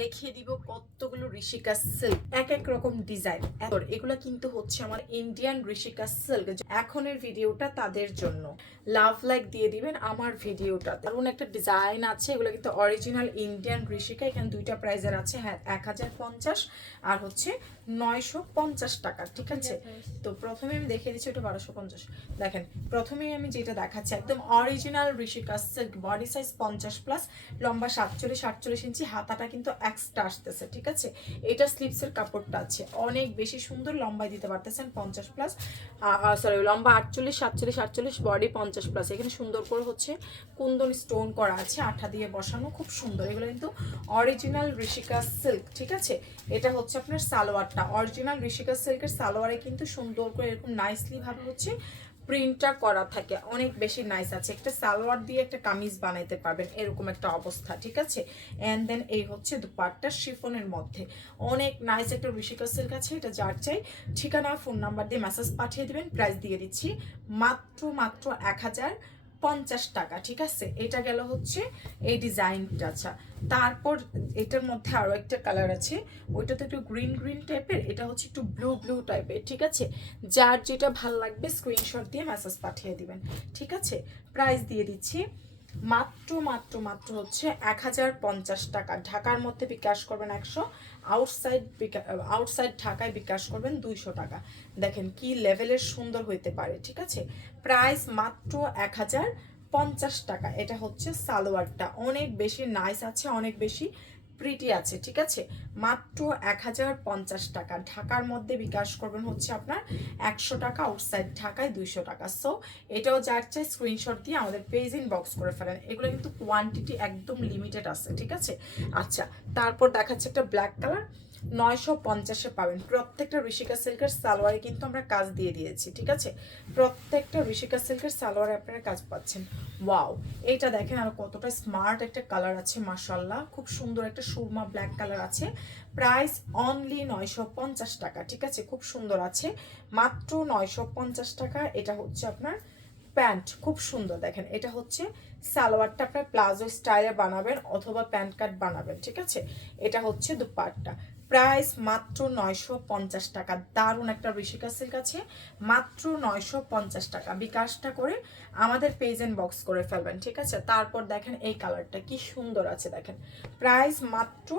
দেখিয়ে দিব কতগুলো ঋষিকা সিল্ক এক এক রকম ডিজাইন এগুলো কিন্তু হচ্ছে আমার ইন্ডিয়ান ঋষিকা সিল্ক এখনের ভিডিওটা তাদের জন্য। লাভ লাইক দিয়ে দিবেন আমার ভিডিওটা দারুণ একটা ডিজাইন আছে। এগুলো কিন্তু অরিজিনাল ইন্ডিয়ান ঋষিকা। এখানে দুইটা প্রাইজের আছে। হ্যাঁ এক হাজার পঞ্চাশ আর হচ্ছে নয়শো পঞ্চাশ টাকা। ঠিক আছে? তো প্রথমে আমি দেখিয়ে দিচ্ছি ওটা বারোশো পঞ্চাশ। দেখেন প্রথমেই আমি যেটা দেখাচ্ছি একদম original Rishika silk body size পঞ্চাশ প্লাস লম্বা সাতচল্লিশ আটচল্লিশ ইঞ্চি। হাতাটা কিন্তু এক্সট্রা আসতেছে, ঠিক আছে? এটা স্লিপসের কাপড়টা আছে। অনেক বেশি সুন্দর, লম্বায় দিতে পারতেছেন পঞ্চাশ প্লাস সরি লম্বা আটচল্লিশ, সাতচল্লিশ, আটচল্লিশ বডি পঞ্চাশ প্লাস এখানে সুন্দর করে হচ্ছে কুন্দন স্টোন করা আছে, আঠা দিয়ে বসানো, খুব সুন্দর। এগুলো কিন্তু অরিজিনাল ঋষিকা সিল্ক ঠিক আছে? এটা হচ্ছে আপনার সালোয়ারটা। অরিজিনাল ঋষিকা সিল্কের সালোয়ারে কিন্তু সুন্দর করে এরকম নাইসলি ভাবে হচ্ছে প্রিন্টটা করা থাকে। অনেক বেশি নাইস আছে। একটা সালোয়ার দিয়ে একটা কামিজ বানাইতে পারবেন, এরকম একটা অবস্থা, ঠিক আছে? অ্যান্ড দেন এই হচ্ছে দুপাটটা শিফনের মধ্যে। অনেক নাইস একটা ঋষিকা কাছে এটা যার চাই। ঠিকানা ফোন নাম্বার দিয়ে মেসেজ পাঠিয়ে দেবেন প্রাইস দিয়ে দিচ্ছি। মাত্র মাত্র এক হাজার পঞ্চাশ টাকা, ঠিক আছে? এটা গেল হচ্ছে এই ডিজাইনটা। আচ্ছা তারপর এটার মধ্যে আরও একটা কালার আছে। ওইটা তো একটু গ্রিন গ্রিন টাইপের এটা হচ্ছে একটু ব্লু ব্লু টাইপের ঠিক আছে? যার যেটা ভালো লাগবে স্ক্রিনশট দিয়ে মেসেজ পাঠিয়ে দিবেন, ঠিক আছে? প্রাইস দিয়ে দিচ্ছি মাত্র মাত্র মাত্র হচ্ছে এক হাজার পঞ্চাশ টাকা। ঢাকার মধ্যে বিকাশ করবেন একশো আউটসাইড আউটসাইড ঢাকায় বিকাশ করবেন দুইশো টাকা। দেখেন কি লেভেলের সুন্দর হইতে পারে, ঠিক আছে? প্রাইস মাত্র এক হাজার পঞ্চাশ টাকা। এটা হচ্ছে সালোয়ারটা। অনেক বেশি নাইস আছে, অনেক বেশি প্রিটি আছে, ঠিক আছে? মাত্র এক হাজার পঞ্চাশ টাকা। ঢাকার মধ্যে বিকাশ করবেন হচ্ছে আপনার একশো টাকা আউটসাইড ঢাকায় দুইশো টাকা। সো এটাও যার চাই স্ক্রিনশট দিয়ে আমাদের পেজ ইন বক্স করে ফেলেন। এগুলো কিন্তু কোয়ান্টিটি একদম লিমিটেড আছে, ঠিক আছে? আচ্ছা তারপর দেখাচ্ছে একটা ব্ল্যাক কালার নয়শো পঞ্চাশে পাবেন। প্রত্যেকটা ঋষিকা সিল্কের সালোয়ারে কিন্তু আমরা কাজ দিয়ে দিয়েছি, ঠিক আছে? প্রত্যেকটা ঋষিকা সিল্কের সালোয়ারে আপনারা কাজ পাচ্ছেন। ওয়াও! এইটা দেখেন আর কতটা স্মার্ট একটা কালার আছে মাসাল্লাহ খুব সুন্দর একটা সুরমা ব্ল্যাক কালার আছে। প্রাইস অনলি নয়শো পঞ্চাশ টাকা, ঠিক আছে? খুব সুন্দর আছে। মাত্র নয়শো পঞ্চাশ টাকা, এটা হচ্ছে আপনার প্যান্ট। খুব সুন্দর, দেখেন। এটা হচ্ছে সালোয়ারটা আপনার প্লাজো স্টাইলে বানাবেন অথবা প্যান্ট কাট বানাবেন, ঠিক আছে? এটা হচ্ছে দুপাটটা। প্রাইস মাত্র নয়শো পঞ্চাশ টাকা। দারুণ একটা ঋষিকা সিল্ক আছে। মাত্র নয়শো পঞ্চাশ টাকা। বিকাশটা করে আমাদের পেজ এন্ড বক্স করে ফেলবেন, ঠিক আছে? তারপর দেখেন এই কালারটা কি সুন্দর আছে, দেখেন। প্রাইস মাত্র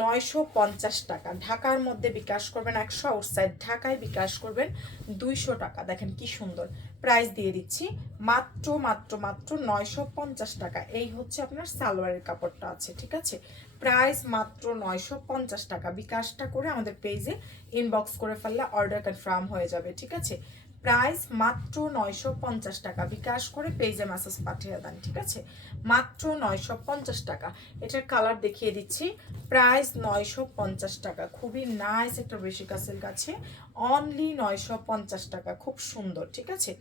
নয়শো পঞ্চাশ টাকা। ঢাকার মধ্যে বিকাশ করবেন একশো, আউটসাইড ঢাকায় বিকাশ করবেন দুইশো টাকা। দেখেন কি সুন্দর। প্রাইস দিয়ে দিচ্ছি মাত্র মাত্র মাত্র নয়শো পঞ্চাশ টাকা। এই হচ্ছে আপনার সালোয়ারের কাপড়টা আছে, ঠিক আছে? প্রাইস মাত্র নয়শো পঞ্চাশ টাকা। বিকাশটা করে আমাদের পেজে ইনবক্স করে ফেললে অর্ডার কনফার্ম হয়ে যাবে, ঠিক আছে? প্রাইস মাত্র নয়শো পঞ্চাশ টাকা। বিকাশ করে পেজে মেসেজ পাঠিয়ে দেন, ঠিক আছে? মাত্র নয়শো পঞ্চাশ টাকা। এটার কালার দেখিয়ে দিচ্ছি। প্রাইস নয়শো পঞ্চাশ টাকা। খুবই নাইস একটা কাছের কাছে অনলি নয়শো পঞ্চাশ টাকা। খুব সুন্দর, ঠিক আছে?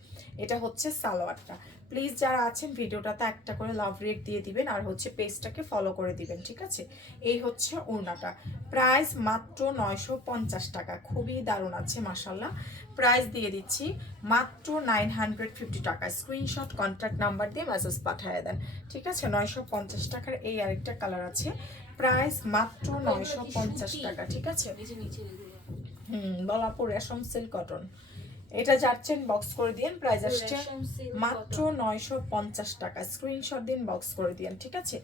এটা হচ্ছে সালোয়ারটা। প্লিজ যারা আছেন ভিডিওটাতে একটা করে লাভ রেট দিয়ে দিবেন আর হচ্ছে পেজটাকে ফলো করে দিবেন ঠিক আছে? এই হচ্ছে ওড়নাটা। প্রাইস মাত্র নয়শো পঞ্চাশ টাকা। খুবই দারুণ আছে মাসাল্লাহ প্রাইস দিয়ে দিচ্ছি মাত্র নাইন হান্ড্রেড ফিফটি টাকা। স্ক্রিনশট কন্ট্যাক্ট নাম্বার দিয়ে মেসেজ পাঠিয়ে দেন ঠিক আছে? নয়শো পঞ্চাশ টাকার এই আরেকটা কালার আছে। প্রাইস মাত্র নয়শো পঞ্চাশ টাকা ঠিক আছে? হুম বলাপুর রেশম সিল্ক কটন এটা যাচ্ছেন বক্স করে দিন প্রাইস আসছে মাত্র নয়শো পঞ্চাশ টাকা। স্ক্রিনশট দিন বক্স করে দিন ঠিক আছে?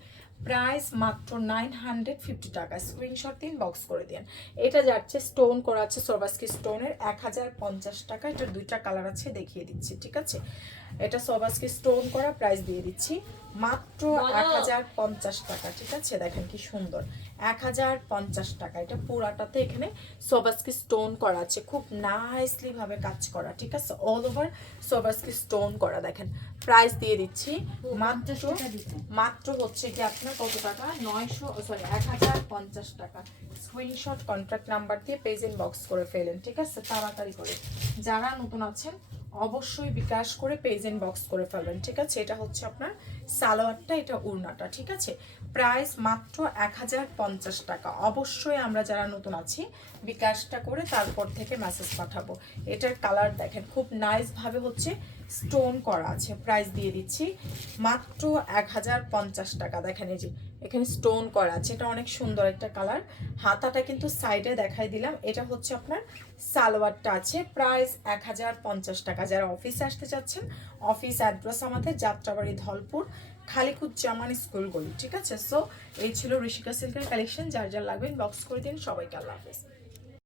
প্রাইস মাত্র নাইন হান্ড্রেড ফিফটি টাকা। স্ক্রিনশট দিন বক্স করে দিন। এটা যাচ্ছে স্টোন করা আছে সোবাস্কি স্টোনের এক হাজার পঞ্চাশ টাকা। এটা দুইটা কালার আছে দেখিয়ে দিচ্ছি ঠিক আছে? এটা সোবাস্কি স্টোন করা প্রাইস দিয়ে দিচ্ছি মাত্র এক হাজার পঞ্চাশ টাকা ঠিক আছে? দেখেন কি সুন্দর। এক হাজার পঞ্চাশ টাকা। এটা পুরাটাতে এখানে সোবাস্কি স্টোন করা আছে। খুব নাইসলি ভাবে কাজ করা ঠিক আছে? অল ওভার সোবাস্কি স্টোন করা দেখেন। প্রাইস দিয়ে দিচ্ছি। মাত্র মাত্র হচ্ছে কি আপনার কত টাকা? নয়শো সরি এক হাজার পঞ্চাশ টাকা। স্ক্রিনশট কন্ট্রাক্ট নাম্বার দিয়ে পেজেন্ট বক্স করে ফেলেন ঠিক আছে? তাড়াতাড়ি করে। যারা নতুন আছেন অবশ্যই বিকাশ করে পেজ বক্স করে ফেলবেন, ঠিক আছে? এটা হচ্ছে আপনার সালোয়ারটা, এটা উড়নাটা, ঠিক আছে? প্রাইস মাত্র এক হাজার পঞ্চাশ টাকা। অবশ্যই আমরা যারা নতুন আছি, বিকাশটা করে তারপর থেকে মেসেজ পাঠাবো। এটার কালার দেখেন, খুব নাইস ভাবে হচ্ছে স্টোন করা আছে। প্রাইস দিয়ে দিচ্ছি মাত্র এক হাজার পঞ্চাশ টাকা। দেখেন এই যে এখানে স্টোন করা আছে, এটা অনেক সুন্দর একটা কালার হাতাটা কিন্তু সাইডে দেখাই দিলাম, এটা হচ্ছে আপনার সালোয়ারটা আছে প্রাইস এক হাজার পঞ্চাশ টাকা। যারা অফিসে আসতে চাচ্ছেন অফিস অ্যাড্রেস আমাদের যাত্রাবাড়ি ধলপুর, খালিকুজ্জামান স্কুল গলি, ঠিক আছে? সো এই ছিল ঋষিকা সিল্কের কালেকশন যার যার লাগবেন বক্স করে দিন, সবাইকে আল্লাহ হাফেজ।